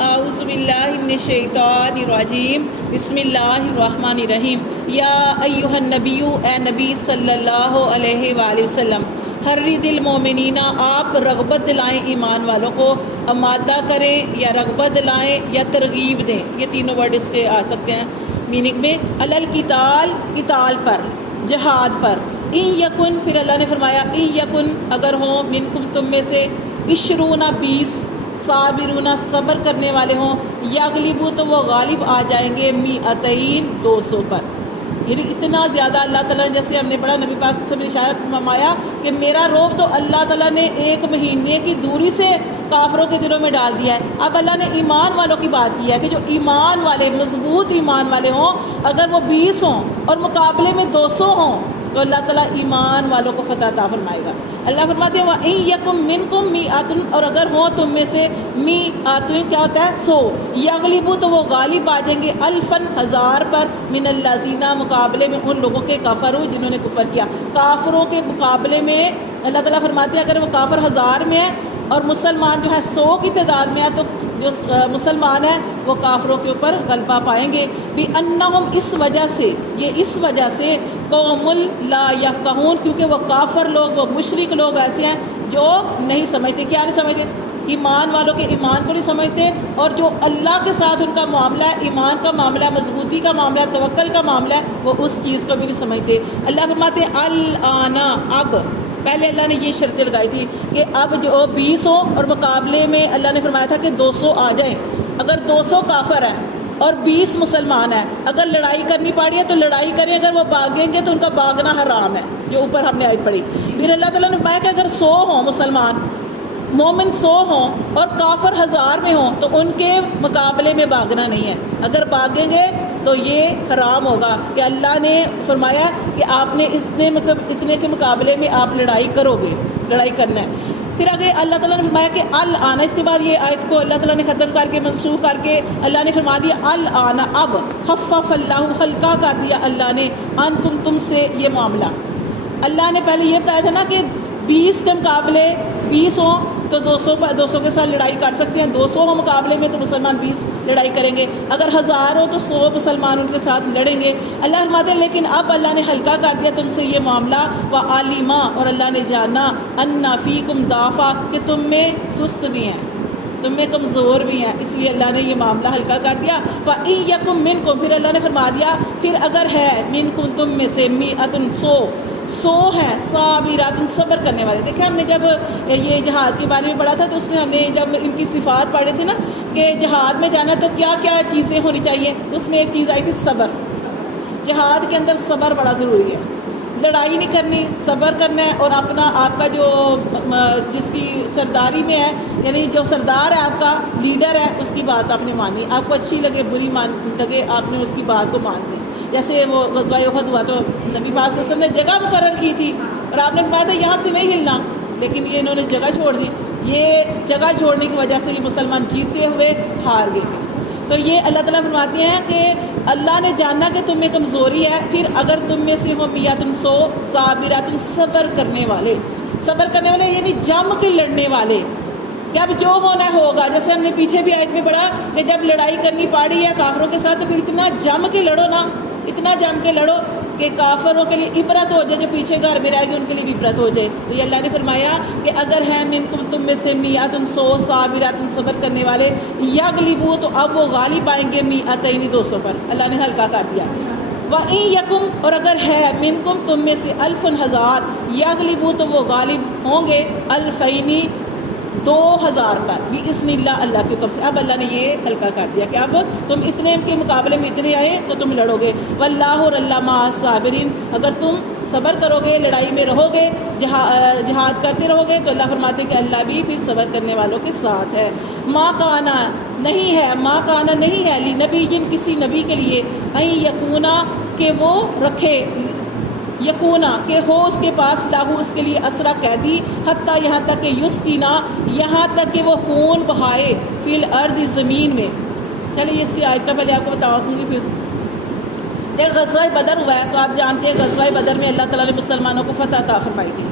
اعوذ باللہ من الشیطان الرجیم بسم اللہ الرحمن الرحیم یا ایہا النبی اے نبی صلی اللہ علیہ وآلہ وسلم حرد المومنین آپ رغبت دلائیں ایمان والوں کو، آمادہ کریں یا رغبت دلائیں یا ترغیب دیں، یہ تینوں ورڈ اس کے آ سکتے ہیں میننگ میں۔ القتال قتال پر، جہاد پر۔ ان یکن پھر اللہ نے فرمایا ان یکن اگر ہوں منکم تم میں سے 20 20 صابرون صبر کرنے والے ہوں، یغلبوا تو وہ غالب آ جائیں گے 200 پر۔ یعنی اتنا زیادہ اللہ تعالیٰ نے، جیسے ہم نے پڑھا نبی پاک صلی اللہ علیہ وسلم نے ارشاد فرمایا کہ میرا روب تو اللہ تعالیٰ نے ایک مہینے کی دوری سے کافروں کے دلوں میں ڈال دیا ہے۔ اب اللہ نے ایمان والوں کی بات کی ہے کہ جو ایمان والے، مضبوط ایمان والے ہوں، اگر وہ 20 ہوں اور مقابلے میں 200 ہوں تو اللہ تعالیٰ ایمان والوں کو فتح عطا فرمائے گا۔ اللہ فرماتے ہیں وَإِن يَكُن مِّنكُم مِّائَةٌ اور اگر ہوں تم میں سے مِّائَةٌ کیا ہوتا ہے 100، یغلبوا تو وہ غالب آ جائیں گے 1000 پر من الذین مقابلے میں ان لوگوں کے کفروا جنہوں نے کفر کیا۔ کافروں کے مقابلے میں اللہ تعالیٰ فرماتے ہیں اگر وہ کافر 1000 میں ہے اور مسلمان جو ہے 100 کی تعداد میں ہے تو جو مسلمان ہیں وہ کافروں کے اوپر غلبہ پائیں گے۔ بِأَنَّهُمْ اس وجہ سے، یہ اس وجہ سے قوم لا یفقہون کیونکہ وہ کافر لوگ، وہ مشرک لوگ ایسے ہیں جو نہیں سمجھتے۔ کیا نہیں سمجھتے؟ ایمان والوں کے ایمان کو نہیں سمجھتے، اور جو اللہ کے ساتھ ان کا معاملہ ہے، ایمان کا معاملہ ہے، مضبوطی کا معاملہ ہے، توکل کا معاملہ ہے، وہ اس چیز کو بھی نہیں سمجھتے۔ اللہ فرماتے ہیں الآن اب، پہلے اللہ نے یہ شرطیں لگائی تھی کہ اب جو 20 ہوں اور مقابلے میں اللہ نے فرمایا تھا کہ 200 آ جائیں۔ اگر 200 کافر ہیں اور 20 مسلمان ہیں، اگر لڑائی کرنی پڑی ہے تو لڑائی کریں، اگر وہ بھاگیں گے تو ان کا بھاگنا حرام ہے، جو اوپر ہم نے آیت پڑھی۔ پھر اللہ تعالیٰ نے فرمایا کہ اگر 100 ہوں مسلمان، مومن 100 ہوں اور کافر 1000 میں ہوں تو ان کے مقابلے میں بھاگنا نہیں ہے۔ اگر بھاگیں گے تو یہ حرام ہوگا کہ اللہ نے فرمایا کہ آپ نے اتنے کے مقابلے میں آپ لڑائی کرو گے، لڑائی کرنا ہے۔ پھر آگے اللہ تعالیٰ نے فرمایا کہ الآن، اس کے بعد یہ آیت کو اللہ تعالیٰ نے ختم کر کے منسوخ کر کے اللہ نے فرما دیا الآن اب، خفف اللہ ہلکا کر دیا اللہ نے عنکم تم سے یہ معاملہ۔ اللہ نے پہلے یہ بتایا تھا نا کہ 20 کے مقابلے 20 ہوں تو 200 کے ساتھ لڑائی کر سکتے ہیں، 200 ہوں مقابلے میں تو مسلمان 20 لڑائی کریں گے، اگر 1000 ہو تو 100 مسلمان ان کے ساتھ لڑیں گے۔ اللہ فرماتے ہیں لیکن اب اللہ نے ہلکا کر دیا تم سے یہ معاملہ، وعلما اور اللہ نے جانا ان فیکم ضعفا کہ تم میں سست بھی ہیں، تم میں کمزور بھی ہیں، اس لیے اللہ نے یہ معاملہ ہلکا کر دیا۔ وَإِن يَكُن مِّنكُم پھر اللہ نے فرما دیا پھر اگر ہے منکم تم میں سے 100 ہیں صابرات صبر کرنے والے۔ دیکھیں ہم نے جب یہ جہاد کے بارے میں پڑھا تھا تو اس میں ہم نے جب ان کی صفات پڑھے تھے نا کہ جہاد میں جانا تو کیا کیا چیزیں ہونی چاہیے، اس میں ایک چیز آئی تھی صبر۔ جہاد کے اندر صبر بڑا ضروری ہے، لڑائی نہیں کرنی، صبر کرنا ہے، اور اپنا آپ کا جو جس کی سرداری میں ہے، یعنی جو سردار ہے آپ کا لیڈر ہے اس کی بات آپ نے مانی، آپ کو اچھی لگے بری لگے آپ نے اس کی بات کو مان لی۔ جیسے وہ غزوہ احد ہوا تو نبی پاک صلی اللہ علیہ وسلم نے جگہ مقرر کی تھی اور آپ نے فرمایا تھا یہاں سے نہیں ہلنا، لیکن یہ انہوں نے جگہ چھوڑ دی۔ یہ جگہ چھوڑنے کی وجہ سے یہ مسلمان جیتتے ہوئے ہار گئے تھے۔ تو یہ اللہ تعالیٰ فرماتے ہیں کہ اللہ نے جانا کہ تم میں کمزوری ہے، پھر اگر تم میں سے ہو 100 صابرات صبر کرنے والے، صبر کرنے والے یعنی جم کے لڑنے والے، کہ اب جو ہونا ہوگا۔ جیسے ہم نے پیچھے بھی آیت میں پڑھا کہ جب لڑائی کرنی پڑی ہے کافروں کے ساتھ تو پھر اتنا جم کے لڑو نا، اتنا جم کے لڑو کہ کافروں کے لیے عبرت ہو جائے، جو پیچھے گھر میں رہ گئے ان کے لیے بھی عبرت ہو جائے۔ تو یہ اللہ نے فرمایا کہ اگر ہے منکم تم میں سے 100 صابرات صبر کرنے والے، یغلبوا تو اب وہ غالب آئیں گے 200 پر، اللہ نے ہلکا کر دیا۔ وَإِن یکم اور اگر ہے منکم تم میں سے 1000 یغلبوا تو وہ غالب ہوں گے 2000 پر بِإِذْنِ اللہ، اللہ کے حکم سے۔ اب اللہ نے یہ ہلکا کر دیا کہ اب تم اتنے کے مقابلے میں اتنے آئے تو تم لڑو گے۔ واللہ اور اللہ مع الصابرین، اگر تم صبر کرو گے، لڑائی میں رہو گے، جہاد کرتے رہو گے تو اللہ فرماتے کہ اللہ بھی پھر صبر کرنے والوں کے ساتھ ہے۔ ما کانا نہیں ہے لنبی کسی نبی کے لیے ان یکونا کہ وہ رکھے، یکونا کہ ہو اس کے پاس لاہو اس کے لیے اسرا قیدی، حتیٰ یہاں تک کہ یسکینا یہاں تک کہ وہ خون بہائے فی الارض زمین میں۔ چلیے اس کی آیت پہلے آپ کو بتاؤں گی۔ پھر جب غزوہ بدر ہوا ہے تو آپ جانتے ہیں غزوہ بدر میں اللہ تعالیٰ نے مسلمانوں کو فتح عطا فرمائی تھی۔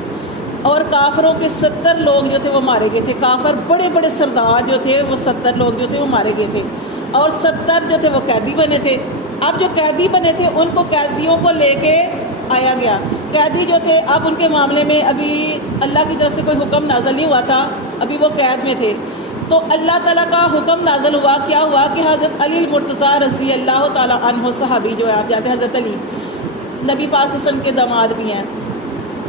اور کافروں کے 70 لوگ جو تھے وہ مارے گئے تھے. کافر بڑے بڑے سردار جو تھے وہ 70 لوگ جو تھے وہ مارے گئے تھے, اور 70 جو تھے وہ قیدی بنے تھے. اب جو قیدی بنے تھے ان کو قیدیوں کو لے کے آیا گیا. قیدی جو تھے اب ان کے معاملے میں ابھی اللہ کی طرف سے کوئی حکم نازل نہیں ہوا تھا, ابھی وہ قید میں تھے. تو اللہ تعالیٰ کا حکم نازل ہوا. کیا ہوا کہ حضرت علی المرتضیٰ رضی اللہ تعالیٰ عنہ صحابی جو ہے, آپ جانتے ہیں حضرت علی نبی پاک صلی اللہ علیہ وسلم کے داماد بھی ہیں,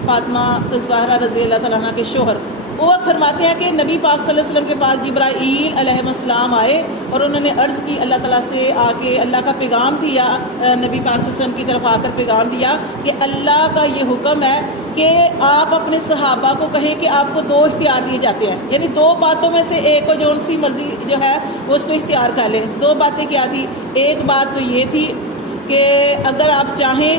فاطمہ الزہرا رضی اللہ تعالیٰ عنہ کے شوہر. وہ فرماتے ہیں کہ نبی پاک صلی اللہ علیہ وسلم کے پاس جبرائیل علیہ السلام آئے اور انہوں نے عرض کی اللہ تعالیٰ سے, آ کے اللہ کا پیغام دیا, نبی پاک صلی اللہ علیہ وسلم کی طرف آ کر پیغام دیا کہ اللہ کا یہ حکم ہے کہ آپ اپنے صحابہ کو کہیں کہ آپ کو 2 اختیار دیے جاتے ہیں, یعنی 2 باتوں میں سے ایک کو جو ان سی مرضی جو ہے وہ اس کو اختیار کر لیں. 2 باتیں کیا تھی؟ ایک بات تو یہ تھی کہ اگر آپ چاہیں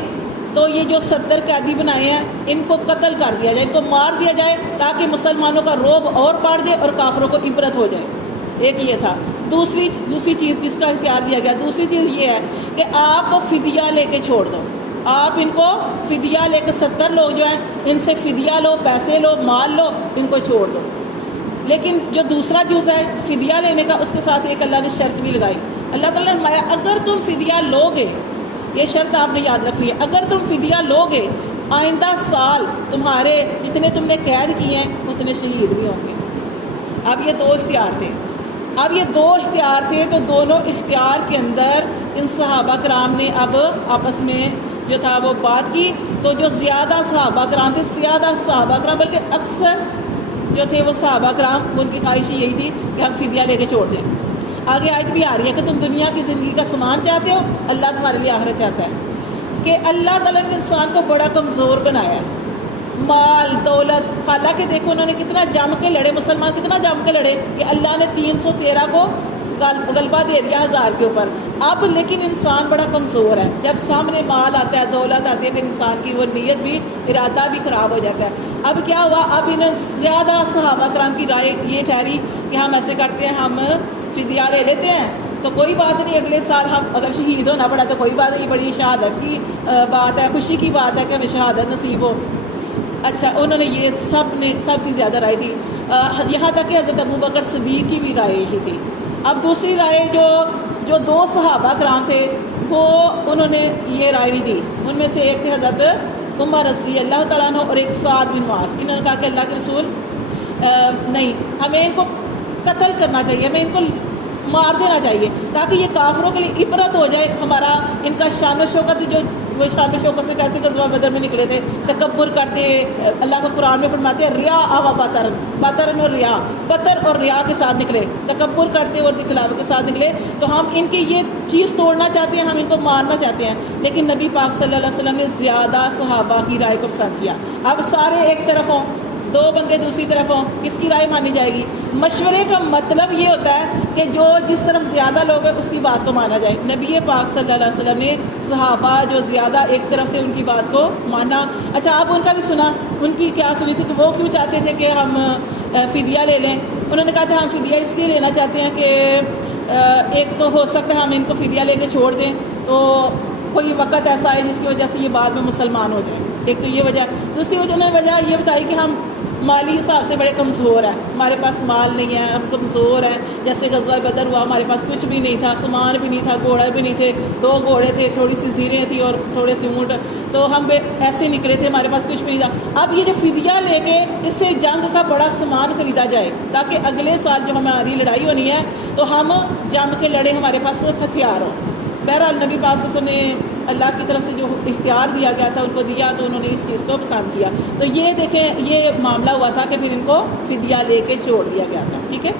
تو یہ جو 70 قیدی بنائے ہیں ان کو قتل کر دیا جائے, ان کو مار دیا جائے تاکہ مسلمانوں کا رعب اور بڑھ جائے اور کافروں کو عبرت ہو جائے. ایک یہ تھا. دوسری چیز جس کا اختیار دیا گیا, دوسری چیز یہ ہے کہ آپ فدیہ لے کے چھوڑ دو. آپ ان کو فدیہ لے کے 70 لوگ جو ہیں ان سے فدیہ لو, پیسے لو, مال لو, ان کو چھوڑ دو. لیکن جو دوسرا جز ہے فدیہ لینے کا, اس کے ساتھ ایک اللہ نے شرط بھی لگائی. اللہ تعالیٰ نے فرمایا اگر تم فدیہ لو گے, یہ شرط آپ نے یاد رکھنی ہے, اگر تم فدیہ لو گے آئندہ سال تمہارے جتنے تم نے قید کیے ہیں اتنے شہید بھی ہوں گے. اب یہ 2 اختیار تھے. اب یہ 2 اختیار تھے تو دونوں اختیار کے اندر ان صحابہ کرام نے اب آپس میں جو تھا وہ بات کی. تو جو زیادہ صحابہ کرام تھے, زیادہ صحابہ کرام بلکہ اکثر جو تھے وہ صحابہ کرام, ان کی خواہش یہی تھی کہ ہم فدیہ لے کے چھوڑ دیں. آگے آیت بھی آ رہی ہے کہ تم دنیا کی زندگی کا سامان چاہتے ہو, اللہ تمہارے لیے آخرت چاہتا ہے. کہ اللہ تعالیٰ نے انسان کو بڑا کمزور بنایا ہے, مال دولت, حالانکہ دیکھو انہوں نے کتنا جم کے لڑے, مسلمان کتنا جم کے لڑے کہ اللہ نے 313 کو غلبہ دے دیا 1000 کے اوپر. اب لیکن انسان بڑا کمزور ہے, جب سامنے مال آتا ہے, دولت آتی ہے, پھر انسان کی وہ نیت بھی, ارادہ بھی خراب ہو جاتا ہے. اب کیا ہوا, اب انہیں زیادہ صحابہ کرام کی رائے یہ ٹھہری کہ ہم ایسے کرتے ہیں, ہم فدیہ لے لیتے ہیں, تو کوئی بات نہیں, اگلے سال ہم اگر شہید ہونا پڑا تو کوئی بات نہیں, بڑی شہادت کی بات ہے, خوشی کی بات ہے کہ ہمیں شہادت نصیب ہو. اچھا, انہوں نے یہ سب کی زیادہ رائے تھی, یہاں تک کہ حضرت ابوبکر صدیق کی بھی رائے یہی تھی. اب دوسری رائے جو 2 صحابہ کرام تھے وہ انہوں نے یہ رائے نہیں دی. ان میں سے ایک تھے حضرت عمر رضی اللہ تعالیٰ عنہ اور ایک سعد بن معاذ. انہوں نے کہا کہ اللہ کے رسول نہیں, ہمیں ان کو قتل کرنا چاہیے, ہمیں ان کو مار دینا چاہیے تاکہ یہ کافروں کے لیے عبرت ہو جائے. ہمارا ان کا شان و شوکت, جو وہ شان و شوکت سے کیسے غزوہ بدر میں نکلے تھے, تکبر کرتے, اللہ کا قرآن میں فرماتے ہیں ریا آوا بطرن اور ریا, بطر اور ریا کے ساتھ نکلے, تکبر کرتے اور دکھلاوے کے ساتھ نکلے. تو ہم ان کی یہ چیز توڑنا چاہتے ہیں, ہم ان کو مارنا چاہتے ہیں. لیکن نبی پاک صلی اللہ علیہ وسلم نے زیادہ صحابہ کی رائے کو پسند کیا. اب سارے ایک طرف ہوں, 2 بندے دوسری طرف ہوں, کس کی رائے مانی جائے گی؟ مشورے کا مطلب یہ ہوتا ہے کہ جو جس طرف زیادہ لوگ ہیں اس کی بات کو مانا جائے. نبی پاک صلی اللہ علیہ وسلم نے صحابہ جو زیادہ ایک طرف تھے ان کی بات کو مانا. اچھا, آپ ان کا بھی سنا, ان کی کیا سنی تھی کہ وہ کیوں چاہتے تھے کہ ہم فدیہ لے لیں. انہوں نے کہا تھا ہم فدیہ اس لیے لینا چاہتے ہیں کہ ایک تو ہو سکتا ہے ہم ان کو فدیہ لے کے چھوڑ دیں تو کوئی وقت ایسا ہے جس کی وجہ سے یہ بعد میں مسلمان ہو جائیں. ایک تو یہ وجہ. دوسری وجہ یہ بتائی کہ ہم مالی حساب سے بڑے کمزور ہیں, ہمارے پاس مال نہیں ہے, ہم کمزور ہیں. جیسے غزوہ بدر ہوا, ہمارے پاس کچھ بھی نہیں تھا, سامان بھی نہیں تھا, گھوڑے بھی نہیں تھے, 2 گھوڑے تھے, تھوڑی سی زیریں تھیں اور تھوڑے سے اونٹ, تو ہم ایسے نکلے تھے, ہمارے پاس کچھ بھی نہیں تھا. اب یہ جو فدیہ لے کے اس سے جنگ کا بڑا سامان خریدا جائے تاکہ اگلے سال جو ہماری لڑائی ہونی ہے تو ہم جم کے لڑے, ہمارے پاس ہتھیار ہوں. بہرحال نبی پاک صلی اللہ علیہ وسلم نے اللہ کی طرف سے جو اختیار دیا گیا تھا ان کو دیا, تو انہوں نے اس چیز کو پسند کیا. تو یہ دیکھیں, یہ معاملہ ہوا تھا کہ پھر ان کو فدیہ لے کے چھوڑ دیا گیا تھا. ٹھیک ہے,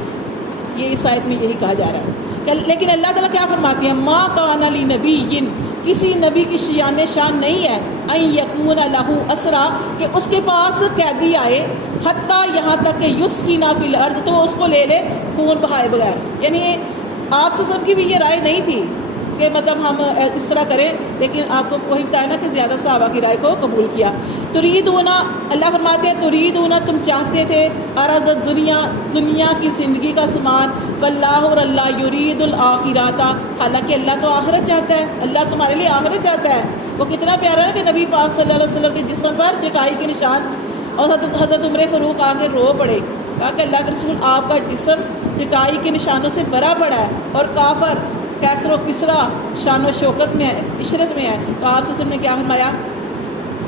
یہ اس آیت میں یہی کہا جا رہا ہے. لیکن اللہ تعالیٰ کیا فرماتے ہیں, ما کان لنبی, کسی نبی کی شان نہیں ہے ان یکون لہ اسرا, کہ اس کے پاس قیدی آئے, حتیٰ یہاں تک کہ یسکن فی الارض, تو اس کو لے لے خون بہائے بغیر. یعنی آپ سے سب کی بھی یہ رائے نہیں تھی کہ مطلب ہم اس طرح کریں, لیکن آپ کو وہی بتایا نا کہ زیادہ صحابہ کی رائے کو قبول کیا. تریدون, اللہ فرماتے ہیں تریدون, تم چاہتے تھے, عرض دنیا کی زندگی کا سامان, واللہ, اور اللہ, یرید الآخرۃ, حالانکہ اللہ تو آخرت چاہتا ہے, اللہ تمہارے لیے آخرت چاہتا ہے. وہ کتنا پیارا ہے کہ نبی پاک صلی اللہ علیہ وسلم کے جسم پر چٹائی کے نشان اور حضرت عمر فاروق آگے رو پڑے، کہا کہ اللہ کے رسول آپ کا جسم چٹائی کے نشانوں سے بھرا پڑا ہے اور کافر کیسر و کسرا شان و شوکت میں ہے، عشرت میں ہے۔ تو آپ سے نے کیا فرمایا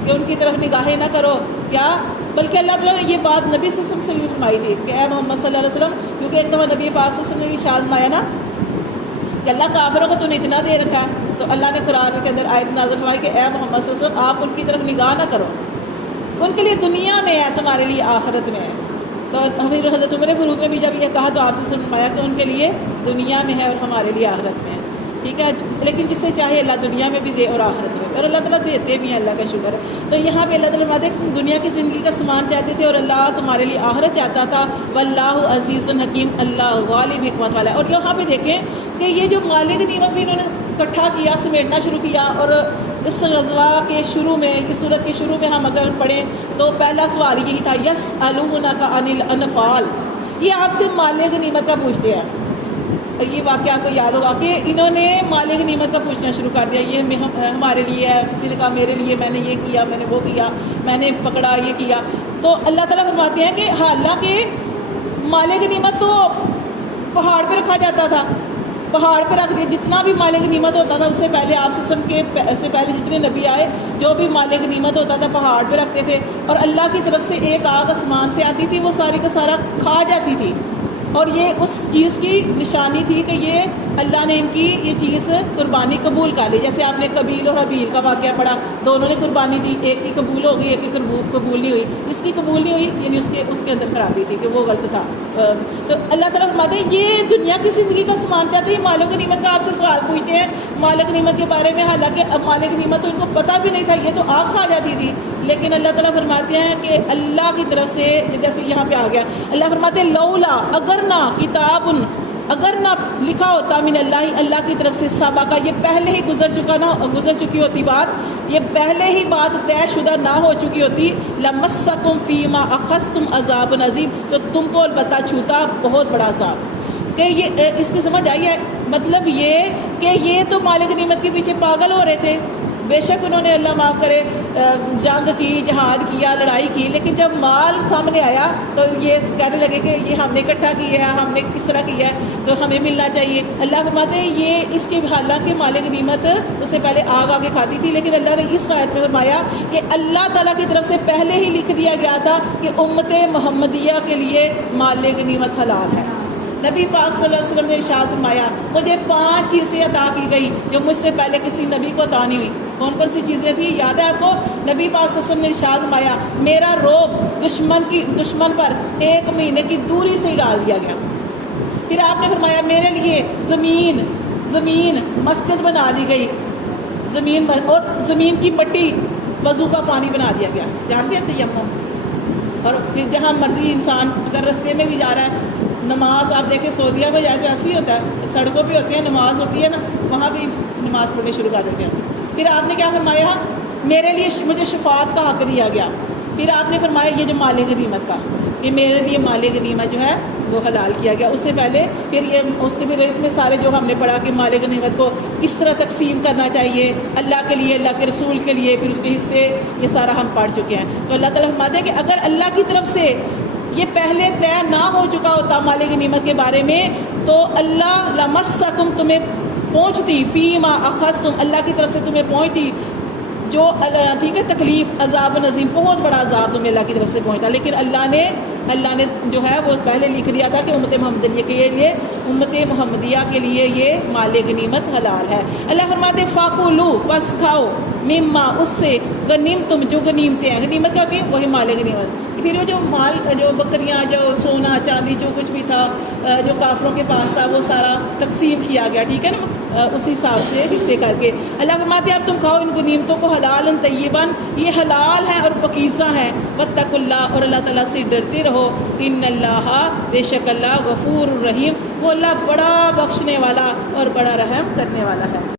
کہ ان کی طرف نگاہیں نہ کرو، کیا بلکہ اللہ تعالیٰ نے یہ بات نبی صلی اللہ علیہ وسلم سے بھی فرمائی تھی کہ اے محمد صلی اللہ علیہ وسلم، کیونکہ ایک دفعہ نبی پاک صلی اللہ علیہ وسلم نے بھی ارشاد فرمایا نا کہ اللہ کافروں کو تو نے اتنا دے رکھا ہے، تو اللہ نے قرآن کے اندر آیت نازل فرمائی کہ اے محمد صلی اللہ علیہ وسلم آپ ان کی طرف نگاہ نہ کرو، ان کے لیے دنیا میں ہے، تمہارے لیے آخرت میں ہے۔ تو پھر حضرت عمر فاروق نے بھی جب یہ کہا تو آپ سے فرمایا کہ ان کے لیے دنیا میں ہے اور ہمارے لیے آخرت میں ہے، ٹھیک ہے۔ لیکن جس سے چاہے اللہ دنیا میں بھی دے اور آخرت میں، اور اللہ تعالیٰ دیتے بھی ہیں، اللہ کا شکر ہے۔ تو یہاں پہ اللہ تعالیٰ فرماتے ہیں دنیا کی زندگی کا سامان چاہتے تھے اور اللہ تمہارے لیے آخرت چاہتا تھا، واللہ عزیز حکیم، اللہ غالب حکمت والا ہے۔ اور یہاں پہ دیکھیں کہ یہ جو مالک نعمت بھی انہوں نے اکٹھا کیا، سمیٹنا شروع کیا، اور اس غزوہ کے شروع میں، اس صورت کے شروع میں ہم اگر پڑھیں تو پہلا سوال یہی تھا یسألونک عن الانفال، یہ آپ سے مالک نعمت کا پوچھتے ہیں۔ یہ واقعہ آپ کو یاد ہوگا کہ انہوں نے مالک نعمت کا پوچھنا شروع کر دیا، یہ ہمارے لیے ہے، کسی نے کہا میرے لیے، میں نے یہ کیا، میں نے وہ کیا، میں نے پکڑا یہ کیا۔ تو اللہ تعالیٰ فرماتے ہیں کہ حالانکہ مالک نعمت تو پہاڑ پہ رکھا جاتا تھا، پہاڑ پہ رکھ دیا، جتنا بھی مالک نعمت ہوتا تھا اس سے پہلے آپ سے پہلے جتنے نبی آئے جو بھی مالک نعمت ہوتا تھا پہاڑ پہ رکھتے تھے، اور اللہ کی طرف سے ایک آگ آسمان سے آتی تھی، وہ ساری کا سارا کھا جاتی تھی، اور یہ اس چیز کی نشانی تھی کہ یہ اللہ نے ان کی یہ چیز قربانی قبول کر لی۔ جیسے آپ نے قبیل اور حبیل کا واقعہ پڑھا، دونوں نے قربانی دی، ایک کی قبول ہو گئی، ایک کی قبول نہیں ہوئی، اس کی قبول نہیں ہوئی یعنی اس کے اندر خرابی تھی کہ وہ غلط تھا۔ تو اللہ تعالیٰ فرماتے ہیں یہ دنیا کی زندگی کا سامان چاہتے ہیں، مالک نعمت کا آپ سے سوال پوچھتے ہیں مالک نعمت کے بارے میں، حالانکہ اب مالک نعمت تو ان کو پتہ بھی نہیں تھا، یہ تو آگ کھا جاتی تھی۔ لیکن اللہ تعالیٰ فرماتے ہیں کہ اللہ کی طرف سے، جیسے یہاں پہ آ گیا اللہ فرماتے ہیں لولا، اگر نہ کتاب، اگر نہ لکھا ہوتا من اللہ، اللہ کی طرف سے سبق، یہ پہلے ہی گزر چکی ہوتی بات، یہ پہلے ہی بات طے شدہ نہ ہو چکی ہوتی، لمسکم فیما اخذتم عذاب عظیم، تو تم کو البتہ چھوتا بہت بڑا عذاب۔ کہ یہ اس کی سمجھ آئی ہے؟ مطلب یہ کہ یہ تو مالک نعمت کے پیچھے پاگل ہو رہے تھے، بے شک انہوں نے اللہ معاف کرے جنگ کی، جہاد کیا، لڑائی کی، لیکن جب مال سامنے آیا تو یہ کہنے لگے کہ یہ ہم نے اکٹھا کیا ہے، ہم نے کس طرح کیا ہے تو ہمیں ملنا چاہیے۔ اللہ فرماتے ہیں یہ اس کے حالانکہ مالک نعمت اس سے پہلے آگ آ کے کھاتی تھی، لیکن اللہ نے اس آیت میں فرمایا کہ اللہ تعالیٰ کی طرف سے پہلے ہی لکھ دیا گیا تھا کہ امت محمدیہ کے لیے مالک نعمت حلال ہے۔ نبی پاک صلی اللہ علیہ وسلم نے ارشاد فرمایا مجھے 5 چیزیں عطا کی گئی جو مجھ سے پہلے کسی نبی کو عطا نہیں ہوئی۔ کون کون سی چیزیں تھیں یاد ہے آپ کو؟ نبی پاک صلی اللہ علیہ وسلم نے ارشاد فرمایا میرا روب دشمن پر 1 مہینے کی دوری سے ہی ڈال دیا گیا۔ پھر آپ نے فرمایا میرے لیے زمین مسجد بنا دی گئی، اور زمین کی مٹی وضو کا پانی بنا دیا گیا، جانتے ہیں تیمم۔ اور پھر جہاں مرضی انسان اگر رستے میں بھی جا رہا ہے، نماز آپ دیکھیں سعودیہ میں جا کے ایسے ہی ہوتا ہے، سڑکوں پہ ہوتی ہے نماز ہوتی ہے نا، وہاں بھی نماز پڑھنی شروع کر دیتے ہیں۔ پھر آپ نے کیا فرمایا میرے لیے مجھے شفاعت کا حق دیا گیا۔ پھر آپ نے فرمایا یہ جو مالک نعمت کا، یہ میرے لیے مالک نعمت جو ہے وہ حلال کیا گیا۔ اس سے پہلے پھر اس میں سارے جو ہم نے پڑھا کہ مالک نعمت کو کس طرح تقسیم کرنا چاہیے، اللہ کے لیے، اللہ کے رسول کے لیے، پھر اس کے حصے، یہ سارا ہم پڑھ چکے ہیں۔ تو اللہ تعالیٰ فرماتے ہیں کہ اگر اللہ کی طرف سے یہ پہلے طے نہ ہو چکا ہوتا مالک نعمت کے بارے میں تو اللہ لمسکم تمہیں پہنچتی، فیما اخذتم اللہ کی طرف سے تمہیں پہنچتی جو ٹھیک ہے تکلیف، عذاب نظیم، بہت بڑا عذاب تمہیں اللہ کی طرف سے پہنچتا، لیکن اللہ نے جو ہے وہ پہلے لکھ دیا تھا کہ امت محمدیہ کے لیے یہ مالک نعمت حلال ہے۔ اللہ فرماتے فاکلوا بس کھاؤ، مما اس سے غنیمتم جو غنیمتیں ہیں، غنیمت کیا ہوتی ہے؟ وہی مالک نعمت۔ پھر وہ جو مال، جو بکریاں، جو سونا چاندی، جو کچھ بھی تھا جو کافروں کے پاس تھا وہ سارا تقسیم کیا گیا، ٹھیک ہے نا، اسی حساب سے حصے کر کے۔ اللہ فرماتے ہیں اب تم کھاؤ ان غنیمتوں کو حلال طیباً، یہ حلال ہیں اور پکیزہ ہیں، واتقوا اللہ اور اللہ تعالیٰ سے ڈرتے رہو، ان اللہ بے شک اللہ غفور الرحیم، وہ اللہ بڑا بخشنے والا اور بڑا رحم کرنے والا ہے۔